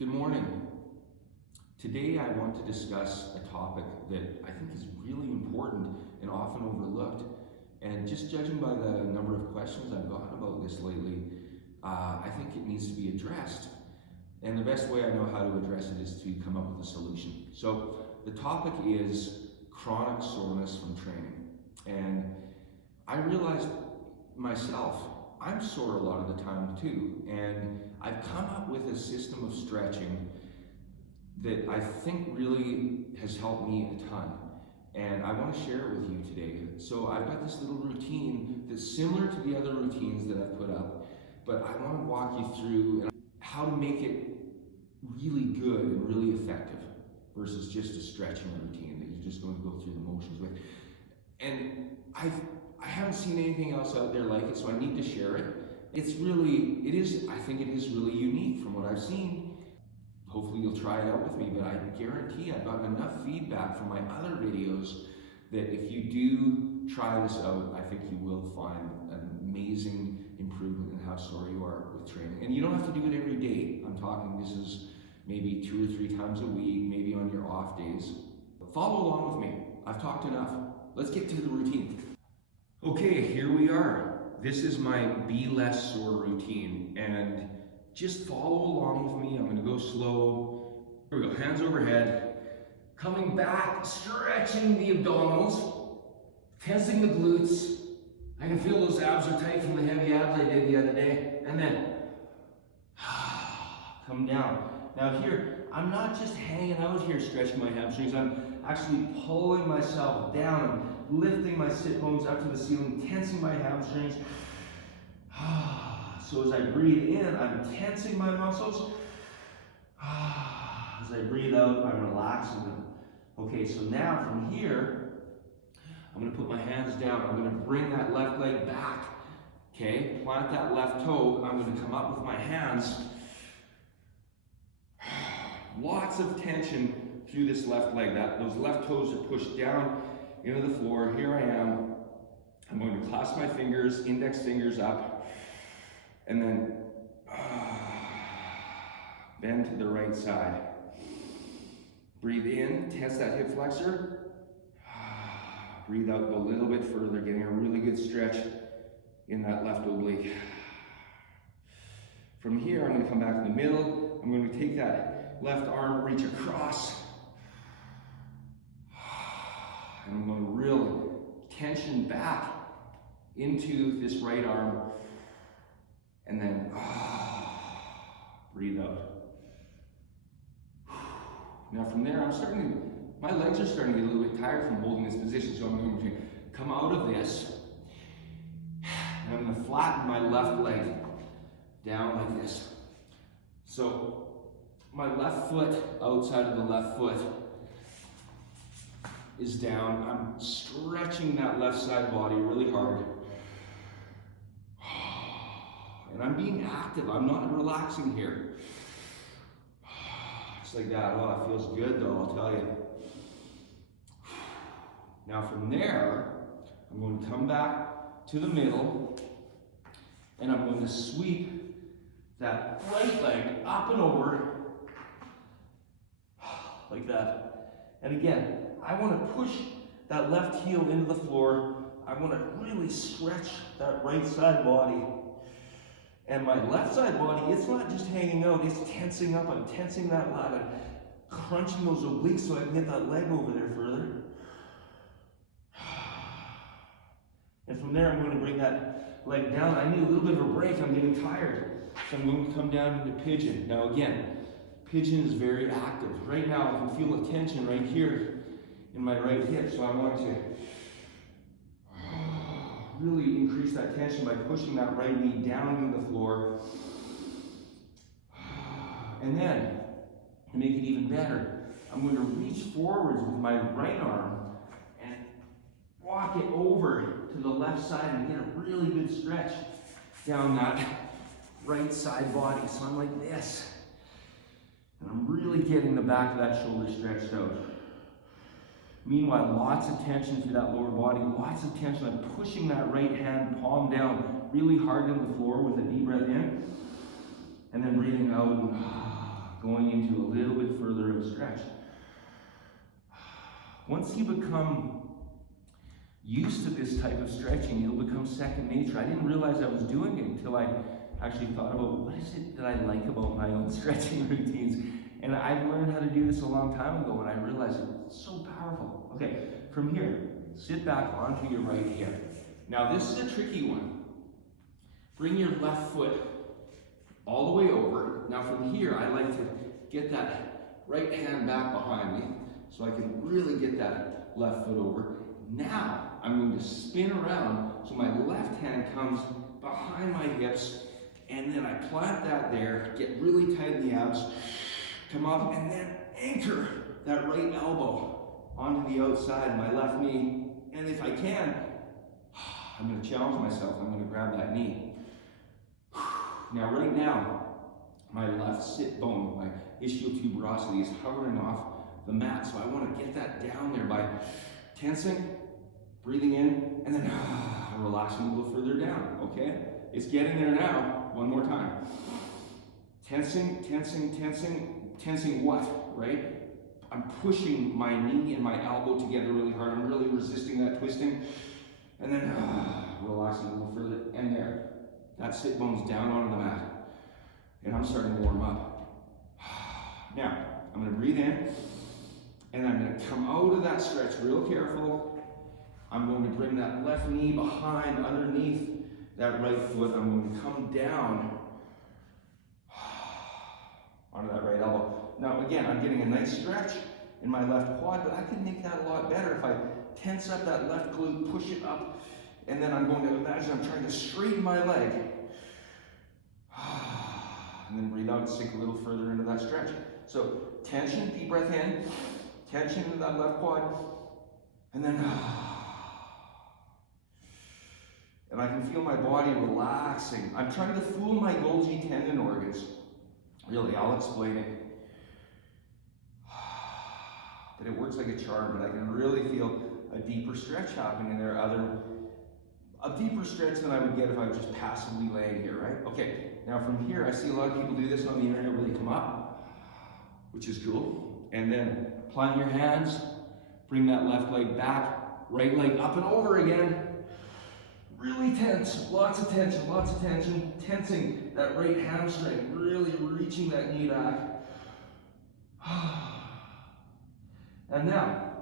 Good morning. Today I want to discuss a topic that I think is really important and often overlooked. And just judging by the number of questions I've gotten about this lately, I think it needs to be addressed. And the best way I know how to address it is to come up with a solution. So the topic is chronic soreness from training. And I realized myself, I'm sore a lot of the time too, and I've come up with a system of stretching that I think really has helped me a ton, and I want to share it with you today. So I've got this little routine that's similar to the other routines that I've put up, but I want to walk you through how to make it really good and really effective versus just a stretching routine that you're just going to go through the motions with. And I haven't seen anything else out there like it, so I need to share it. I think it is really unique from what I've seen. Hopefully you'll try it out with me, but I guarantee I've gotten enough feedback from my other videos that if you do try this out, I think you will find an amazing improvement in how sore you are with training. And you don't have to do it every day. I'm talking this is maybe 2 or 3 times a week, maybe on your off days. Follow along with me. I've talked enough. Let's get to the routine. Okay, here we are. This is my Be Less Sore routine, and just follow along with me. I'm gonna go slow. Here we go, hands overhead. Coming back, stretching the abdominals, tensing the glutes. I can feel those abs are tight from the heavy abs I did the other day. And then, come down. Now here, I'm not just hanging out here stretching my hamstrings, I'm actually pulling myself down, lifting my sit bones up to the ceiling, tensing my hamstrings. So as I breathe in, I'm tensing my muscles. As I breathe out, I'm relaxing them. Okay, so now from here, I'm gonna put my hands down. I'm gonna bring that left leg back. Okay, plant that left toe. I'm gonna come up with my hands. Lots of tension through this left leg. Those left toes are pushed down into the floor. Here I am. I'm going to clasp my fingers, index fingers up, and then bend to the right side. Breathe in, tense that hip flexor. Breathe out, go a little bit further, getting a really good stretch in that left oblique. From here, I'm going to come back to the middle. I'm going to take that left arm, reach across. And I'm going to really tension back into this right arm. And then breathe out. Now from there, my legs are starting to get a little bit tired from holding this position. So I'm going to come out of this. And I'm going to flatten my left leg down like this. So my left foot outside of the left foot is down. I'm stretching that left side body really hard. And I'm being active. I'm not relaxing here. Just like that. Oh, it feels good though, I'll tell you. Now from there, I'm going to come back to the middle and I'm going to sweep that right leg up and over like that. And again, I want to push that left heel into the floor. I want to really stretch that right side body. And my left side body, it's not just hanging out, it's tensing up. I'm tensing that lat. I'm crunching those obliques so I can get that leg over there further. And from there, I'm going to bring that leg down. I need a little bit of a break. I'm getting tired. So I'm going to come down into Pigeon. Now again, Pigeon is very active. Right now, I can feel a tension right here in my right hip. So I want to really increase that tension by pushing that right knee down into the floor. And then, to make it even better, I'm going to reach forwards with my right arm and walk it over to the left side and get a really good stretch down that right side body. So I'm like this. And I'm really getting the back of that shoulder stretched out. Meanwhile, lots of tension through that lower body, lots of tension. I'm pushing that right hand palm down really hard into the floor with a deep breath in, and then breathing out and going into a little bit further of a stretch. Once you become used to this type of stretching, it'll become second nature. I didn't realize I was doing it until I actually thought about what is it that I like about my own stretching routines. And I've learned how to do this a long time ago, and I realized it's so powerful. Okay, from here, sit back onto your right hip. Now this is a tricky one. Bring your left foot all the way over. Now from here, I like to get that right hand back behind me so I can really get that left foot over. Now, I'm going to spin around so my left hand comes behind my hips, and then I plant that there, get really tight in the abs, come up, and then anchor that right elbow onto the outside of my left knee. And if I can, I'm going to challenge myself. I'm going to grab that knee. Now, right now, my left sit bone, my ischial tuberosity, is hovering off the mat. So I want to get that down there by tensing, breathing in, and then relaxing a little further down, okay? It's getting there now. One more time. Tensing, tensing, tensing. Tensing what, right? I'm pushing my knee and my elbow together really hard. I'm really resisting that twisting. And then relaxing a little further, and there. That sit bone's down onto the mat. And I'm starting to warm up. Now, I'm gonna breathe in, and I'm gonna come out of that stretch real careful. I'm going to bring that left knee behind, underneath that right foot. I'm going to come down onto that right elbow. Now again, I'm getting a nice stretch in my left quad, but I can make that a lot better if I tense up that left glute, push it up, and then I'm going to imagine I'm trying to straighten my leg. And then breathe out and sink a little further into that stretch. So tension, deep breath in, tension into that left quad, and then and I can feel my body relaxing. I'm trying to fool my Golgi tendon organs. Really, I'll explain it. But it works like a charm, but I can really feel a deeper stretch happening in there. A deeper stretch than I would get if I was just passively laying here, right? Okay, now from here, I see a lot of people do this on the internet where they come up, which is cool. And then plant your hands, bring that left leg back, right leg up and over again. Really tense, lots of tension, tensing that right hamstring, really reaching that knee back. And now,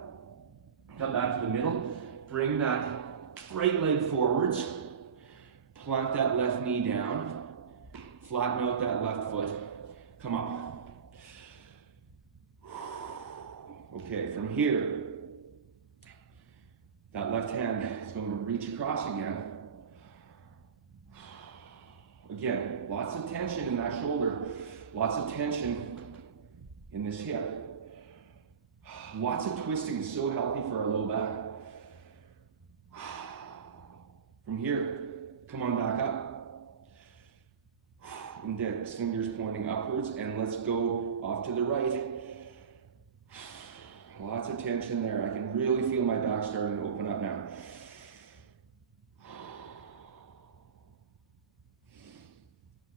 come back to the middle, bring that right leg forwards, plant that left knee down, flatten out that left foot, come up. Okay, from here, that left hand is going to reach across again. Again, lots of tension in that shoulder, lots of tension in this hip. Lots of twisting is so healthy for our low back. From here, come on back up. Index fingers pointing upwards, and let's go off to the right. Lots of tension there. I can really feel my back starting to open up now.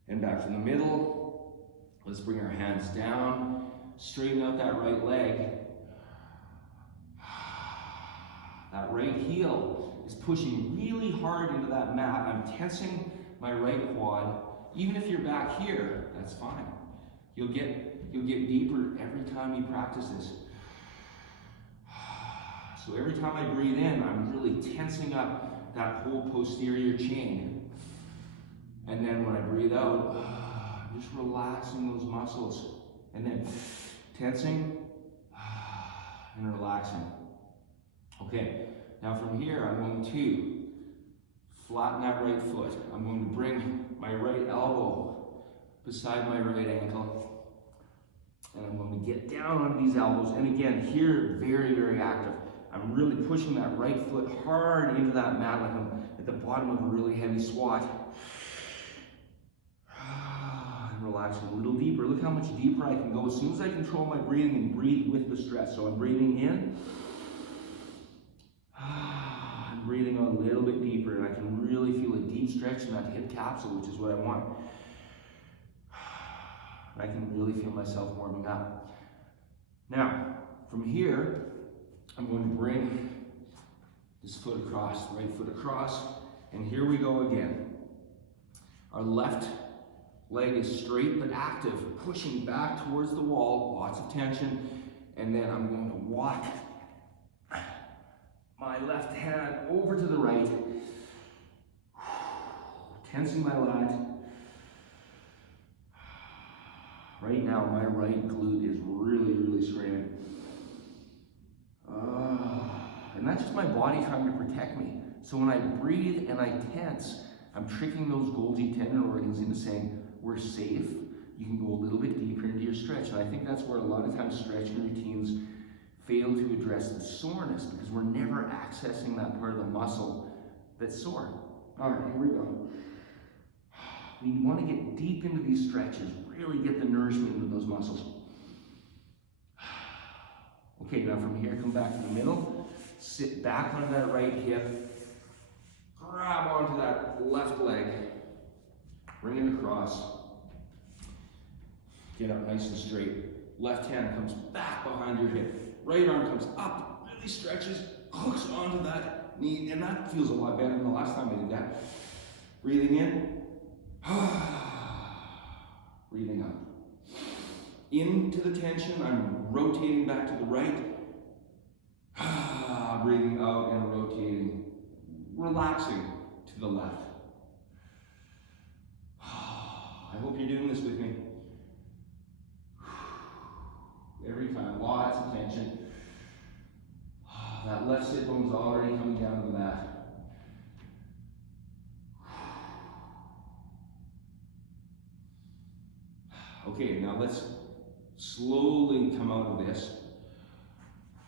And back to the middle. Let's bring our hands down. Straighten out that right leg. That right heel is pushing really hard into that mat. I'm tensing my right quad. Even if you're back here, that's fine. You'll get deeper every time you practice this. So every time I breathe in, I'm really tensing up that whole posterior chain. And then when I breathe out, I'm just relaxing those muscles. And then tensing and relaxing. Okay, now from here, I'm going to flatten that right foot. I'm going to bring my right elbow beside my right ankle. And I'm going to get down on these elbows. And again, here, very, very active. I'm really pushing that right foot hard into that mat like I'm at the bottom of a really heavy squat. And relaxing a little deeper. Look how much deeper I can go as soon as I control my breathing and breathe with the stretch. So I'm breathing in. I'm breathing out a little bit deeper, and I can really feel a deep stretch in that hip capsule, which is what I want. I can really feel myself warming up. Now, from here, I'm going to bring this foot across, right foot across, and here we go again. Our left leg is straight but active, pushing back towards the wall, lots of tension, and then I'm going to walk my left hand over to the right, tensing my lat. Right now, my right glute is really, really screaming. And that's just my body trying to protect me. So when I breathe and I tense, I'm tricking those Golgi tendon organs into saying, we're safe. You can go a little bit deeper into your stretch. And I think that's where a lot of times stretching routines fail to address the soreness, because we're never accessing that part of the muscle that's sore. All right, here we go. We want to get deep into these stretches, really get the nourishment into those muscles. Okay, now from here, come back to the middle, sit back onto that right hip, grab onto that left leg, bring it across, get up nice and straight. Left hand comes back behind your hip, right arm comes up, really stretches, hooks onto that knee, and that feels a lot better than the last time I did that. Breathing in. Breathing up. Into the tension, I'm rotating back to the right. Breathing out and rotating, relaxing to the left. I hope you're doing this with me. Every time, lots of tension. That left sit bone's already coming down to the mat. Okay, now let's slowly come out of this.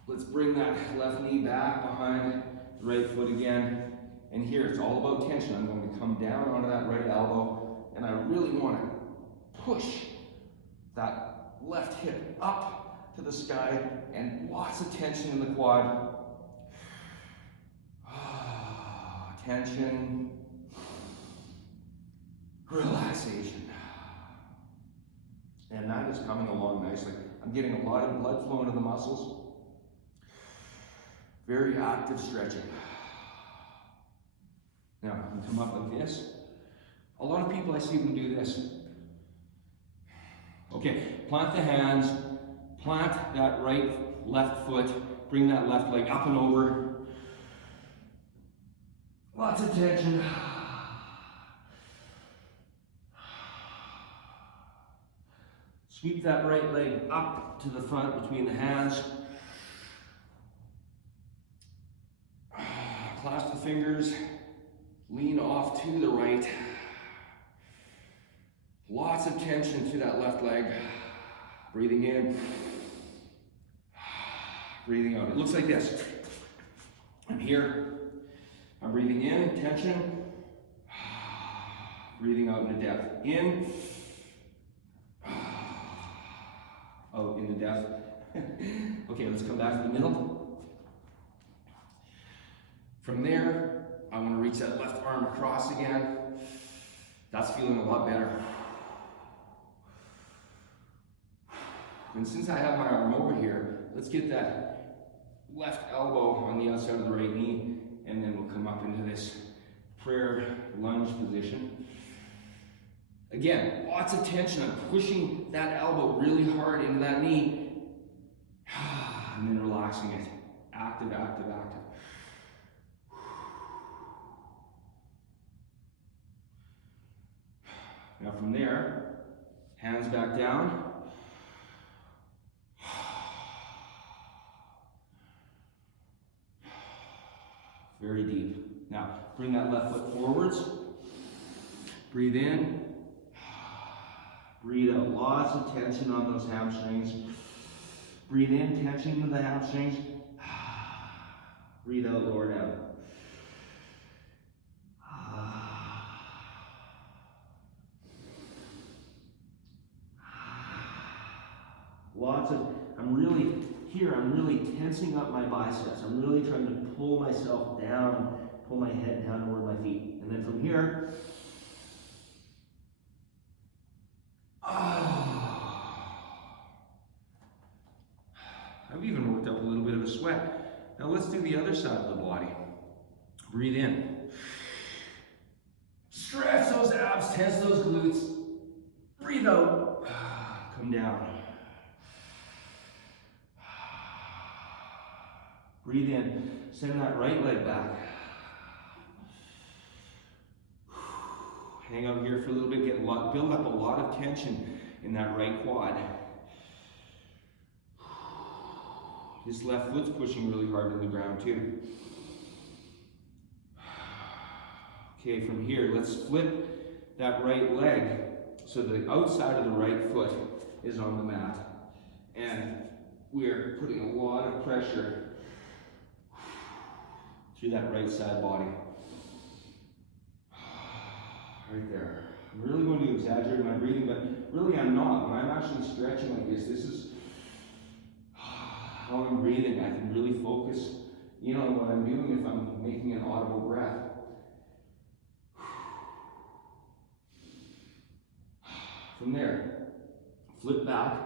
Let's bring that left knee back behind the right foot again. And here, it's all about tension. I'm going to come down onto that right elbow, and I really want to push that left hip up to the sky, and lots of tension in the quad. Tension, relaxation. And that is coming along nicely. I'm getting a lot of blood flow into the muscles. Very active stretching. Now, you come up like this. A lot of people, I see them do this. Okay, plant the hands, plant that right, left foot, bring that left leg up and over. Lots of tension. Sweep that right leg up to the front between the hands. Clasp the fingers, lean off to the right. Lots of tension to that left leg. Breathing in, breathing out. It looks like this. I'm here. I'm breathing in, tension. Breathing out into depth. In. Out into depth. Okay, let's come back to the middle. From there, I want to reach that left arm across again. That's feeling a lot better. And since I have my arm over here, let's get that left elbow on the outside of the right knee, and then we'll come up into this prayer lunge position. Again, lots of tension. I'm pushing that elbow really hard into that knee, and then relaxing it. Active, active, active. Now from there, hands back down. Very deep. Now, bring that left foot forwards. Breathe in. Breathe out. Lots of tension on those hamstrings. Breathe in, tension into the hamstrings. Breathe out, lower down. Lots of, I'm really tensing up my biceps. I'm really trying to pull myself down, pull my head down toward my feet. And then from here, I've even worked up a little bit of a sweat. Now let's do the other side of the body. Breathe in. Stretch those abs, tense those glutes. Breathe out. Come down. Breathe in. Send that right leg back. Hang out here for a little bit. Build up a lot of tension in that right quad. This left foot's pushing really hard to the ground too. Okay, from here, let's flip that right leg so the outside of the right foot is on the mat. And we're putting a lot of pressure through that right side body. Right there. I'm really going to exaggerate my breathing, but really I'm not. When I'm actually stretching like this is how I'm breathing. I can really focus in on what I'm doing if I'm making an audible breath. From there, flip back.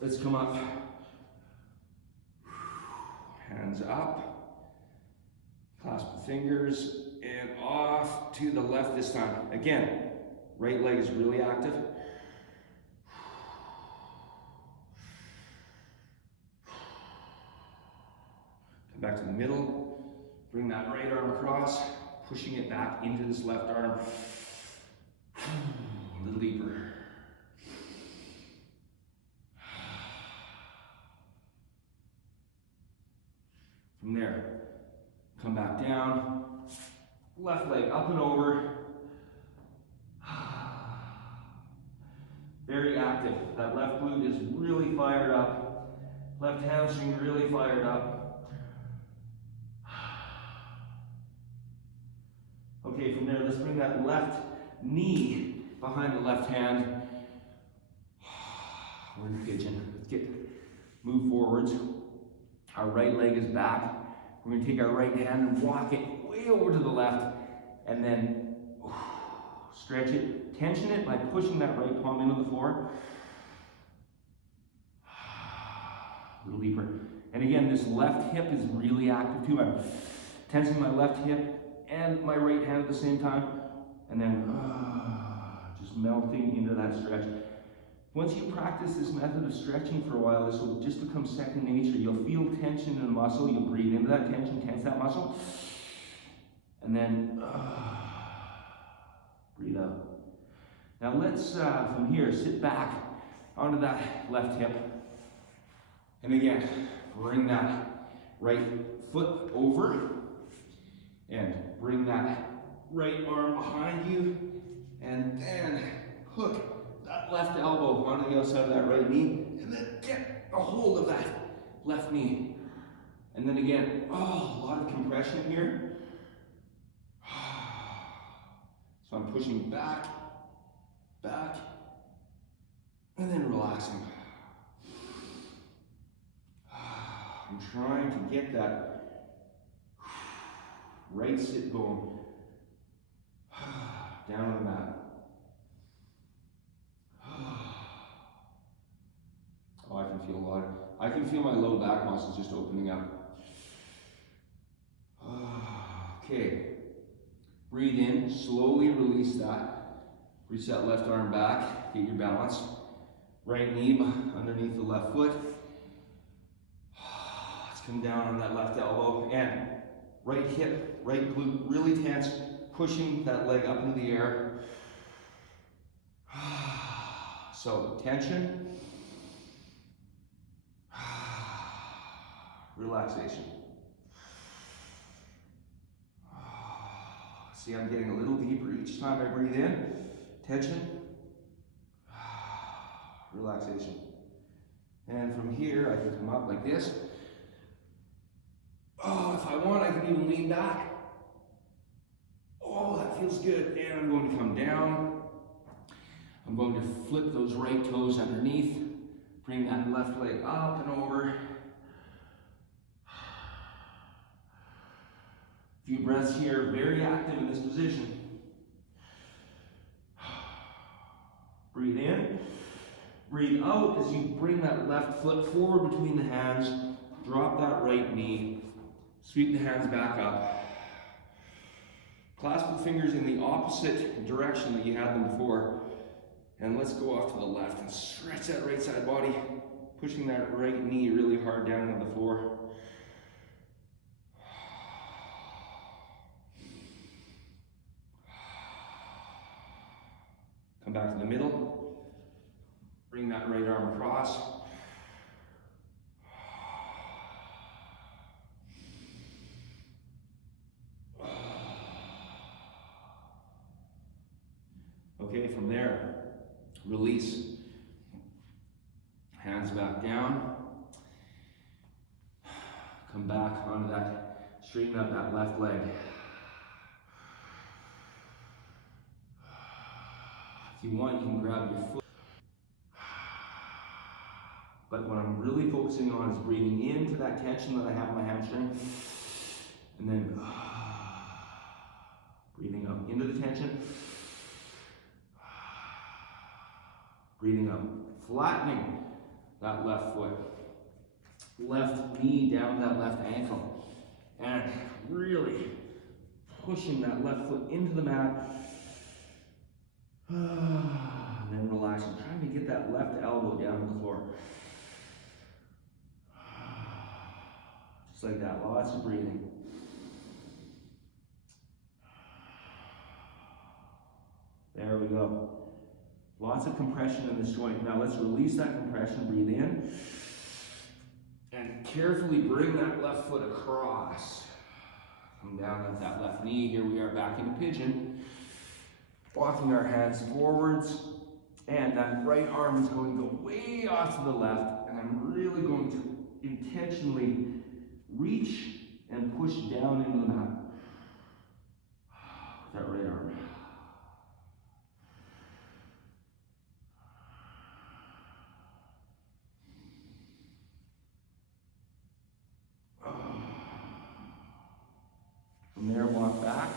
Let's come up. Hands up. Clasp the fingers and off to the left this time. Again, right leg is really active. Come back to the middle. Bring that right arm across, pushing it back into this left arm. A little deeper. From there, come back down. Left leg up and over. Very active. That left glute is really fired up. Left hamstring really fired up. Okay, from there, let's bring that left knee behind the left hand. We're in pigeon. Let's move forwards. Our right leg is back. We're going to take our right hand and walk it way over to the left, and then stretch it, tension it by pushing that right palm into the floor. A little deeper. And again, this left hip is really active too. I'm tensing my left hip and my right hand at the same time, and then just melting into that stretch. Once you practice this method of stretching for a while, this will just become second nature. You'll feel tension in the muscle. You'll breathe into that tension, tense that muscle, and then breathe out. Now let's, from here, sit back onto that left hip. And again, bring that right foot over and bring that right arm behind you, and then hook that left elbow onto the outside of that right knee, and then get a hold of that left knee. And then again, a lot of compression here. So I'm pushing back, back, and then relaxing. I'm trying to get that right sit bone down on the mat. Oh, I can feel a lot. I can feel my low back muscles just opening up. Okay. Breathe in, slowly release that. Reach that left arm back, get your balance. Right knee underneath the left foot. Let's come down on that left elbow, and right hip, right glute, really tense, pushing that leg up into the air. So, tension. Relaxation. See, I'm getting a little deeper each time I breathe in. Tension. Relaxation. And from here, I can come up like this. Oh, if I want, I can even lean back. Oh, that feels good. And I'm going to come down. I'm going to flip those right toes underneath. Bring that left leg up and over. Few breaths here, very active in this position. Breathe in, Breathe out as you bring that left foot forward between the hands. Drop that right knee. Sweep the hands back up. Clasp the fingers in the opposite direction that you had them before. And let's go off to the left and stretch that right side body, pushing that right knee really hard down on the floor. Come back to the middle. Bring that right arm across. Okay, from there, release. Hands back down. Come back onto that, straighten up that left leg. If you want, you can grab your foot. But what I'm really focusing on is breathing into that tension that I have in my hamstring. And then breathing up into the tension. Breathing up, flattening that left foot. Left knee down that left ankle. And really pushing that left foot into the mat. And then relaxing, trying to get that left elbow down to the floor. Just like that, lots of breathing. There we go. Lots of compression in this joint. Now let's release that compression, breathe in. And carefully bring that left foot across. Come down at that left knee. Here we are back into pigeon. Walking our hands forwards. And that right arm is going to go way off to the left. And I'm really going to intentionally reach and push down into the mat. With that right arm. From there, walk back.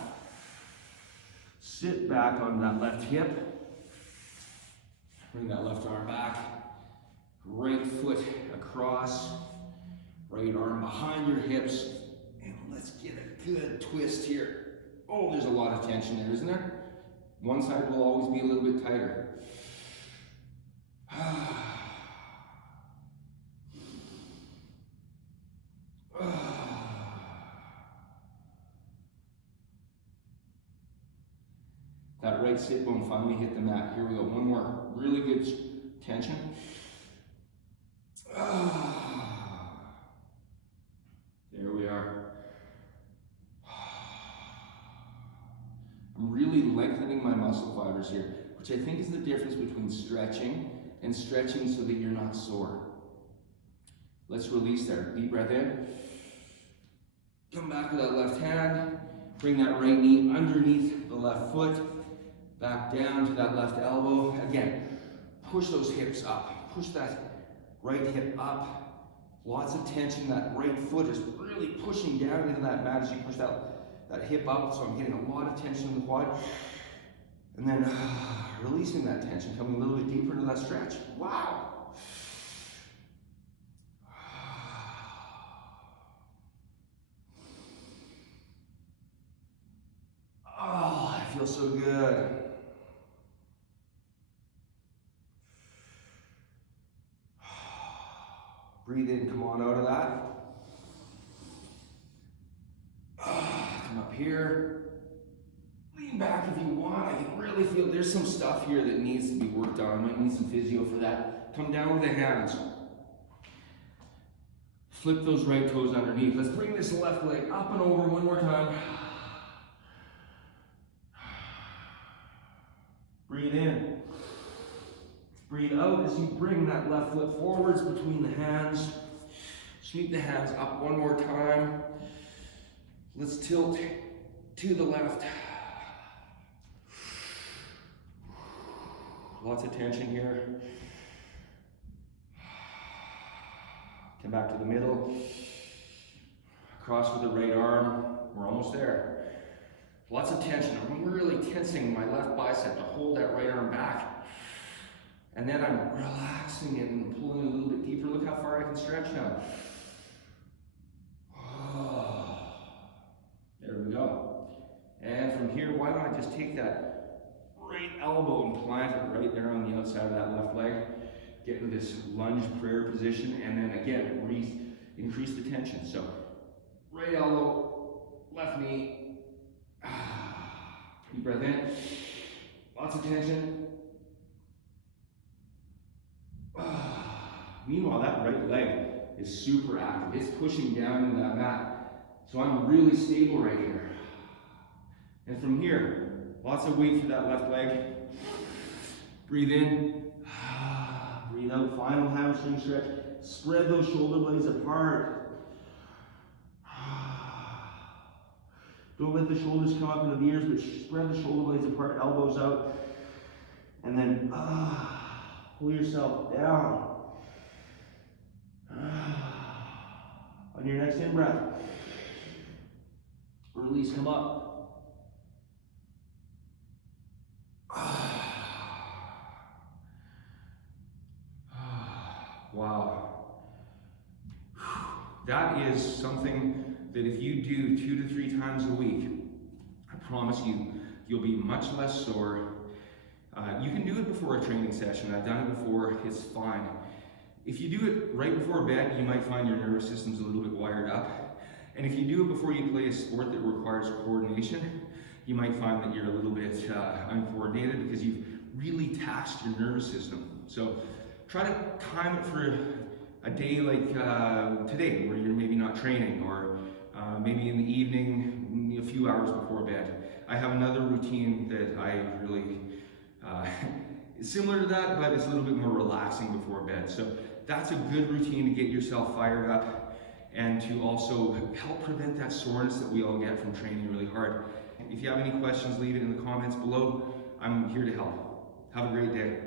Sit back on that left hip. Bring that left arm back. Right foot across. Right arm behind your hips. And let's get a good twist here. Oh, there's a lot of tension there, isn't there? One side will always be a little bit tighter. That right sit bone finally hit the mat. Here we go. One more. Really good tension. There we are. I'm really lengthening my muscle fibers here, which I think is the difference between stretching and stretching so that you're not sore. Let's release there. Deep breath in. Come back with that left hand. Bring that right knee underneath the left foot. Back down to that left elbow. Again, push those hips up. Push that right hip up. Lots of tension. That right foot is really pushing down into that mat as you push that hip up. So I'm getting a lot of tension in the quad. And then releasing that tension, coming a little bit deeper into that stretch. Wow. Oh, I feel so good. Breathe in, come on out of that. Come up here. Lean back if you want. I can really feel there's some stuff here that needs to be worked on. I might need some physio for that. Come down with the hands. Flip those right toes underneath. Let's bring this left leg up and over one more time. Breathe in. Breathe out as you bring that left foot forwards between the hands. Sweep the hands up one more time. Let's tilt to the left. Lots of tension here. Come back to the middle. Across with the right arm. We're almost there. Lots of tension. I'm really tensing my left bicep to hold that right arm back. And then I'm relaxing it and pulling a little bit deeper. Look how far I can stretch now. There we go. And from here, why don't I just take that right elbow and plant it right there on the outside of that left leg. Get into this lunge prayer position, and then again, increase the tension. So, right elbow, left knee. Deep breath in. Lots of tension. Meanwhile, that right leg is super active. It's pushing down into that mat. So I'm really stable right here. And from here, lots of weight for that left leg. Breathe in. Breathe out. Final hamstring stretch. Spread those shoulder blades apart. Don't let the shoulders come up into the ears, but spread the shoulder blades apart, elbows out. And then pull yourself down. On your next in-breath, release, come up. Wow. That is something that if you do 2 to 3 times a week, I promise you, you'll be much less sore. You can do it before a training session. I've done it before, it's fine. If you do it right before bed, you might find your nervous system's a little bit wired up. And if you do it before you play a sport that requires coordination, you might find that you're a little bit uncoordinated because you've really taxed your nervous system. So try to time it for a day like today, where you're maybe not training, or maybe in the evening, a few hours before bed. I have another routine that I really, is similar to that, but it's a little bit more relaxing before bed. So that's a good routine to get yourself fired up and to also help prevent that soreness that we all get from training really hard. If you have any questions, leave it in the comments below. I'm here to help. Have a great day.